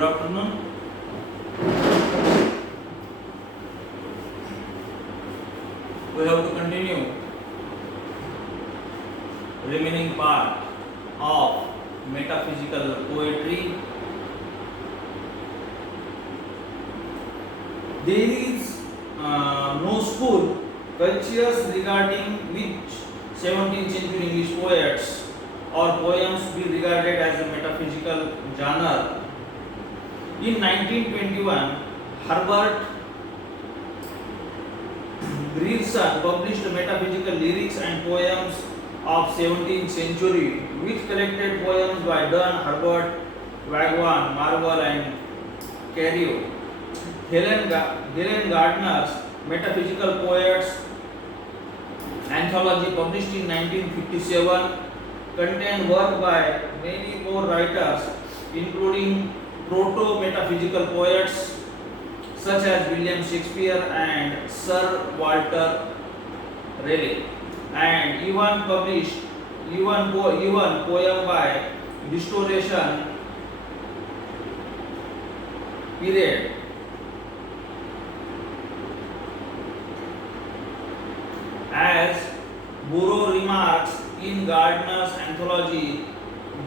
Good afternoon. We have to continue remaining part of metaphysical poetry. There is no school conscious regarding which 17th century English poets or poems be regarded as a metaphysical genre. In 1921, Herbert Grierson published Metaphysical Lyrics and Poems of 17th Century, which collected poems by Donne, Herbert, Vaughan, Marvell and Carrier. Helen Gardner's Metaphysical Poets anthology, published in 1957, contained work by many more writers, including proto-metaphysical poets such as William Shakespeare and Sir Walter Raleigh, and even poem by Restoration period. As Burrow remarks in Gardner's anthology,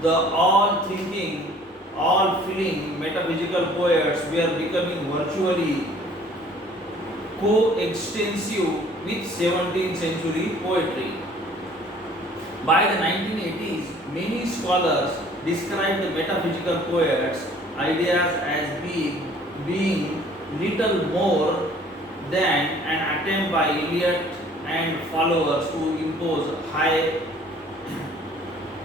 the all-thinking, all-feeling metaphysical poets were becoming virtually coextensive with 17th century poetry. By the 1980s, many scholars described the metaphysical poets' ideas as being little more than an attempt by Eliot and followers to impose high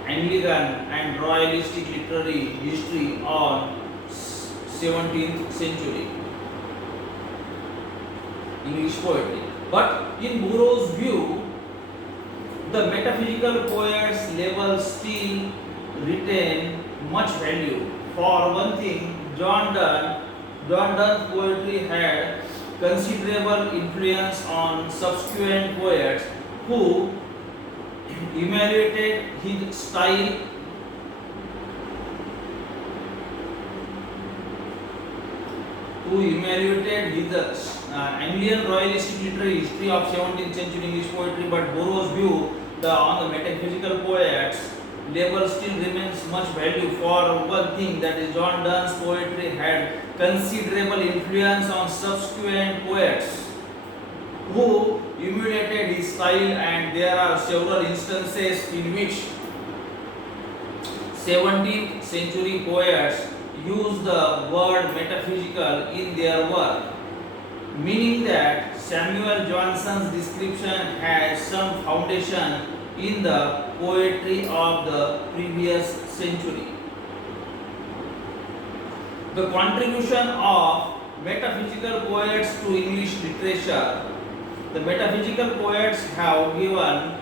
Anglican and royalistic literary history on 17th century English poetry. But in Burrow's view, the metaphysical poets' label still retain much value. For one thing, John Donne's poetry had considerable influence on subsequent poets who emulated his style Anglican royalistic literary history of 17th century English poetry. But Burrow's view on the metaphysical poets label still remains much value. For one thing, that is, John Donne's poetry had considerable influence on subsequent poets who emulated his style, and there are several instances in which 17th century poets use the word metaphysical in their work, meaning that Samuel Johnson's description has some foundation in the poetry of the previous century. The contribution of metaphysical poets to English literature. The metaphysical poets have given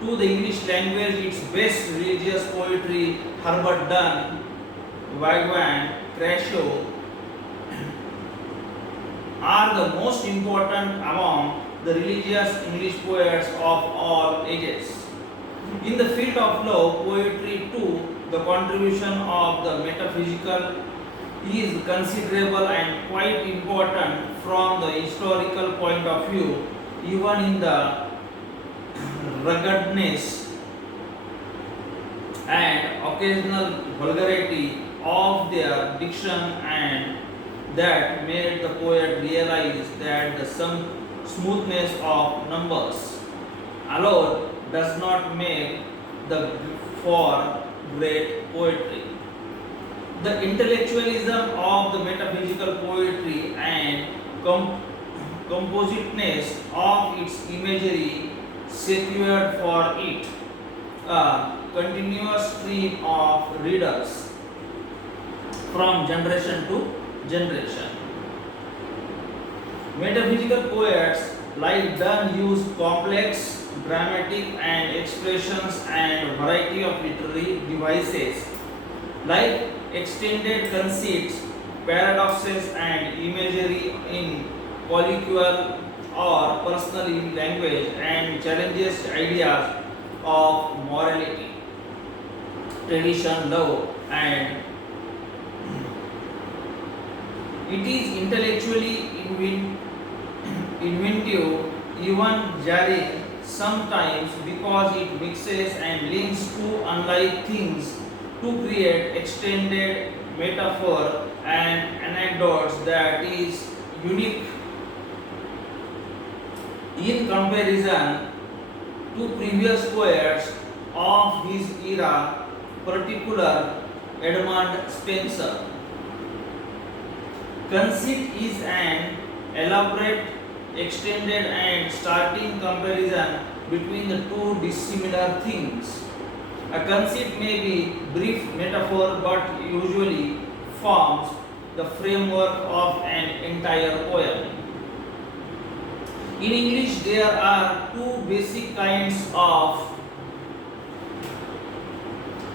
to the English language its best religious poetry. Herbert Donne, Vaughan, Crashaw are the most important among the religious English poets of all ages. In the field of love poetry too, the contribution of the metaphysical is considerable and quite important from the historical point of view, even in the ruggedness and occasional vulgarity of their diction, and that made the poet realize that the smoothness of numbers alone does not make for great poetry. The intellectualism of the metaphysical poetry and compositeness of its imagery secured for it a continuous stream of readers from generation to generation. Metaphysical poets like Donne use complex, dramatic and expressions and variety of literary devices like extended conceits, paradoxes and imagery in colloquial or personal language, and challenges ideas of morality, tradition, love, and It is intellectually inventive, even jarring sometimes because it mixes and links two unlike things to create extended metaphor and anecdotes that is unique in comparison to previous poets of his era, particular Edmund Spenser. Conceit is an elaborate, extended, and starting comparison between the two dissimilar things. A conceit may be brief metaphor but usually forms the framework of an entire poem. In English, there are two basic kinds of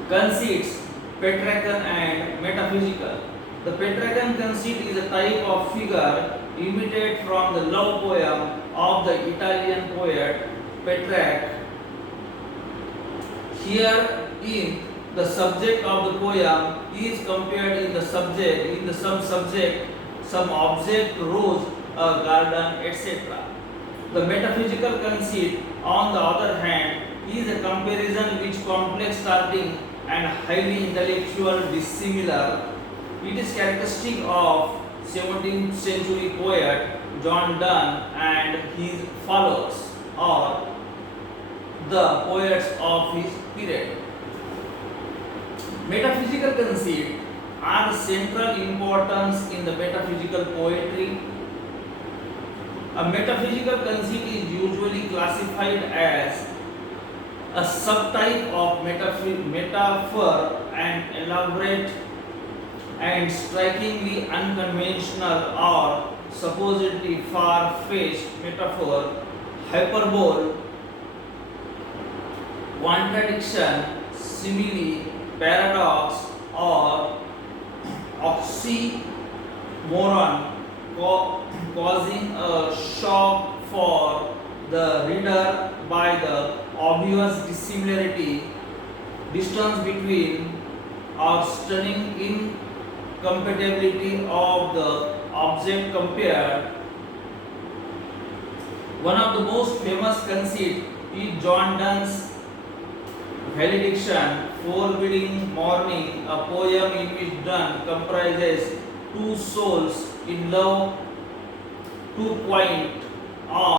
conceits, Petrarchan and metaphysical. The Petrarchan conceit is a type of figure imitated from the love poem of the Italian poet Petrarch. Here in the subject of the poem is compared in the subject, in the some-subject, some object, rose, a garden, etc. The metaphysical conceit, on the other hand, is a comparison which complex starting and highly intellectual dissimilar. It is characteristic of 17th century poet John Donne and his followers, or the poets of his period. Metaphysical conceit are the central importance in the metaphysical poetry. A metaphysical conceit is usually classified as a subtype of metaphor and elaborate and strikingly unconventional or supposedly far-fetched metaphor, hyperbole, contradiction, simile, paradox, or oxymoron, causing a shock for the reader by the obvious distance between or stunning incompatibility of the object compared. One of the most famous conceits is John Donne's valediction, forbidding mourning, a poem in which Donne comprises two souls in love to point on